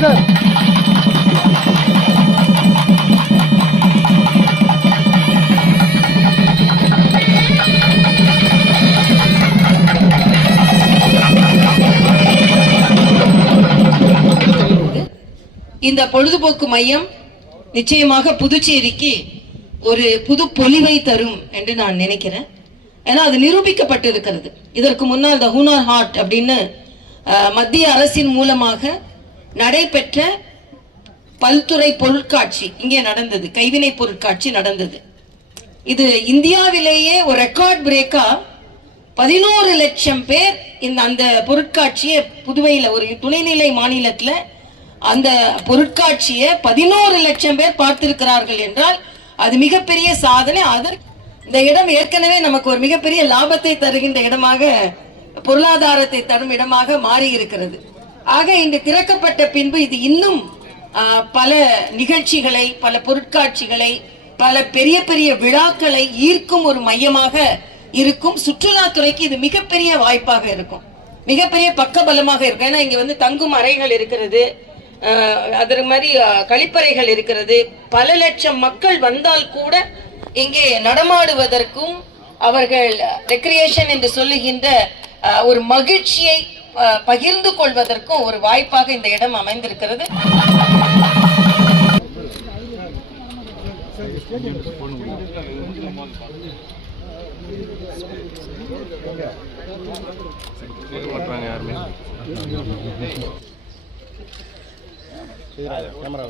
Sir இந்த பொழுதுபோக்கு மையம் நிச்சயமாக புதுச்சேரிக்கு ஒரு புது பொலிவை தரும் என்று நான் நினைக்கிறேன். ஏன்னா அது நிரூபிக்கப்பட்டிருக்கிறது. இதற்கு முன்னால் த ஹூனர் ஹார்ட் அப்படின்னு மத்திய அரசின் மூலமாக நடைபெற்ற பல்துறை பொருட்காட்சி. இங்கே நடந்தது. கைவினை பொருட்காட்சி நடந்தது. இது இந்தியாவிலேயே ஒரு ரெக்கார்ட் பிரேக்கா பதினோரு லட்சம் பேர் இந்த அந்த பொருட்காட்சியை புதுவையில் ஒரு துணைநிலை மாநிலத்தில் அந்த பொருட்காட்சியை பதினோரு லட்சம் பேர் பார்த்திருக்கிறார்கள் என்றால் அது மிகப்பெரிய சாதனை. அதற்கு இந்த இடம் ஏற்கனவே நமக்கு ஒரு மிகப்பெரிய லாபத்தை தருகின்ற இடமாக பொருளாதாரத்தை தரும் இடமாக மாறி இருக்கிறது ஆக இங்கு திறக்கப்பட்ட பின்பு இது இன்னும் பல நிகழ்ச்சிகளை பல பொருட்காட்சிகளை பல பெரிய பெரிய விழாக்களை ஈர்க்கும் ஒரு மையமாக இருக்கும். சுற்றுலாத்துறைக்கு இது மிகப்பெரிய வாய்ப்பாக இருக்கும். மிகப்பெரிய பக்கபலமாக இருக்கும். ஏன்னா இங்க வந்து தங்கும் அறைகள் இருக்கிறது அஹ், மாதிரி கழிப்பறைகள் இருக்கிறது. பல லட்சம் மக்கள் வந்தால் கூட இங்கே நடமாடுவதற்கும் அவர்கள் ரெக்ரியேஷன் என்று சொல்லுகின்ற ஒரு மகிழ்ச்சியை பகிர்ந்து கொள்வதற்கும் ஒரு வாய்ப்பாக இந்த இடம் அமைந்திருக்கிறது. கேமரா